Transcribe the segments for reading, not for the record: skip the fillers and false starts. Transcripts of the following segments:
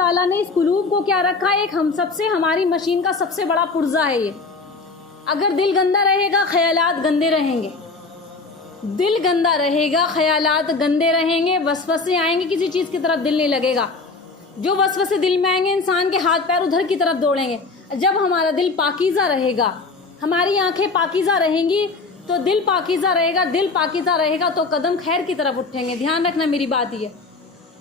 ताला ने इस कुलूब को क्या रखा, एक हम सबसे हमारी मशीन का सबसे बड़ा पुर्जा है ये। अगर दिल गंदा रहेगा ख्यालात गंदे रहेंगे, दिल गंदा रहेगा ख्यालात गंदे रहेंगे, वसवसे आएंगे, किसी चीज़ की तरफ दिल नहीं लगेगा। जो वसवसे दिल में आएंगे इंसान के हाथ पैर उधर की तरफ दौड़ेंगे। जब हमारा दिल पाकीज़ा रहेगा, हमारी आंखें पाकीज़ा रहेंगी तो दिल पाकीज़ा रहेगा, दिल पाकीज़ा रहेगा तो कदम खैर की तरफ उठेंगे। ध्यान रखना मेरी बात ये।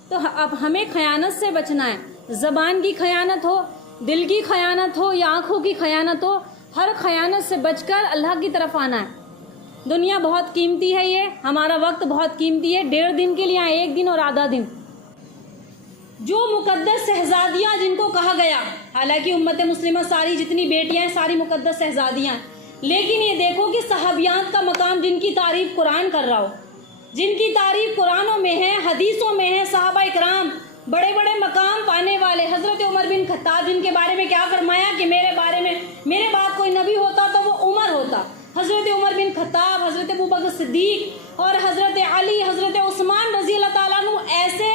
तो अब हमें खयानत से बचना है, ज़बान की खयानत हो, दिल की खयानत हो या आँखों की खयानत हो, हर खयानत से बचकर अल्लाह की तरफ आना है। दुनिया बहुत कीमती है, ये हमारा वक्त बहुत कीमती है। 1.5 दिन के लिए आए, 1 दिन और आधा दिन। जो मुकद्दस शहजादियाँ जिनको कहा गया, हालांकि उम्मत मुस्लिमा सारी जितनी बेटियाँ हैं सारी मुकद्दस शहजादियाँ हैं, लेकिन ये देखो कि सहाबियात का मकाम जिनकी तारीफ कुरान कर रहा हो, जिनकी तारीफ कुरानों में है, हदीसों में है, सहाबा इकराम बड़े बड़े मकाम पाने वाले, हज़रत उमर बिन खत्ताब जिनके बारे में क्या फरमाया कि मेरे बारे में, मेरे बाद कोई नबी होता तो वो उमर होता। हज़रत उमर बिन खत्ताब, हज़रत अबू बकर सिद्दीक और हज़रत अली, हज़रत उस्मान रज़ी अल्लाह ताला अन्हु, ऐसे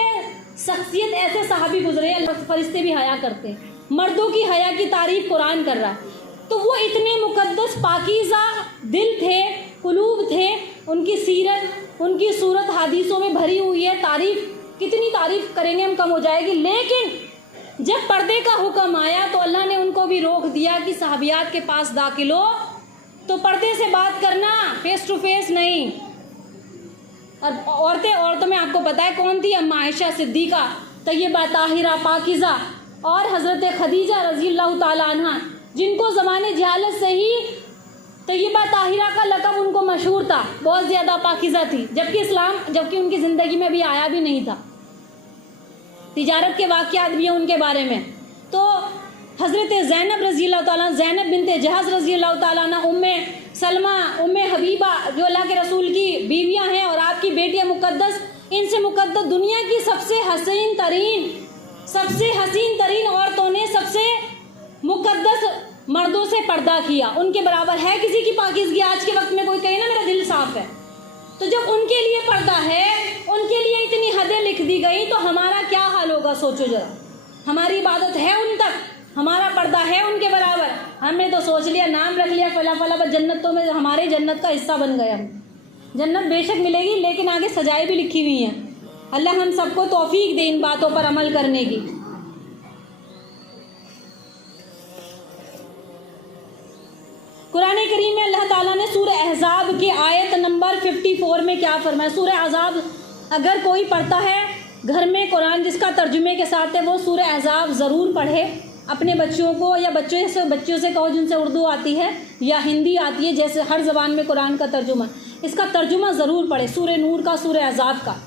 शख्सियत, ऐसे सहाबी गुजरे। फरिश्ते भी हया करते हैं, मर्दों की हया की तारीफ कुरान कर रहा है। तो वो इतने मुकद्दस पाकीज़ा दिल थे, कुलूब थे, उनकी सीरत, उनकी सूरत हदीसों में भरी हुई है। तारीफ कितनी तारीफ करेंगे हम, कम हो जाएगी। लेकिन जब पर्दे का हुक्म आया तो अल्लाह ने उनको भी रोक दिया कि सहाबियात के पास दाखिल हो तो पर्दे से बात करना, फेस टू फेस नहीं। और औरतों में आपको पता है कौन थी? अम्मा आयशा सिद्दीका, तय्यबा ताहिरा पाकिज़ा और हज़रत खदीजा रज़ी अल्लाह ताला अन्हा, जिनको ज़माने जहालत से ही तय्यबा ताहिरा का लक़ब उनको मशहूर था, बहुत ज़्यादा पाकिज़ा थी, जबकि उनकी ज़िंदगी में भी आया भी नहीं था। तिजारत के वाक़यात भी हैं उनके बारे में। तो हज़रत ज़ैनब रज़ी अल्लाह ताला, ज़ैनब बिनते जहाज़ रज़ी अल्लाह ताला अन्हा, उम्मे सलमा, उम्मे हबीबा जो अल्लाह के रसूल की बीवियां हैं और आपकी बेटियां मुकद्दस, इनसे मुकद्दस दुनिया की सबसे हसीन तरीन औरतों ने सबसे मुकद्दस मर्दों से पर्दा किया। उनके बराबर है किसी की पाकीज़गी? आज के वक्त में कोई कहे ना मेरा दिल साफ है, तो जब उनके लिए पर्दा है, उनके लिए इतनी हदें लिख दी गई, तो हमारा क्या हाल होगा सोचो जरा। हमारी इबादत है उन तक, हमारा पर्दा है उनके बराबर। हमने तो सोच लिया, नाम रख लिया फला फला, बस जन्नतों में हमारे जन्नत का हिस्सा बन गया। जन्नत बेशक मिलेगी, लेकिन आगे सजाएं भी लिखी हुई हैं। अल्लाह हम सबको तौफीक दे इन बातों पर अमल करने की। कुरान करीम में अल्लाह ताला ने सूरह अहज़ाब की आयत नंबर 54 में क्या फरमाया? सूरह अहज़ाब अगर कोई पढ़ता है घर में कुरान जिसका तर्जुमे के साथ है, वो सूरह अहज़ाब ज़रूर पढ़े अपने बच्चों को, या बच्चों से कहो जिनसे उर्दू आती है या हिंदी आती है, जैसे हर ज़बान में कुरान का तर्जुमा, इसका तर्जुमा ज़रूर पढ़े। सूरह नूर का, सूरह अहज़ाब का।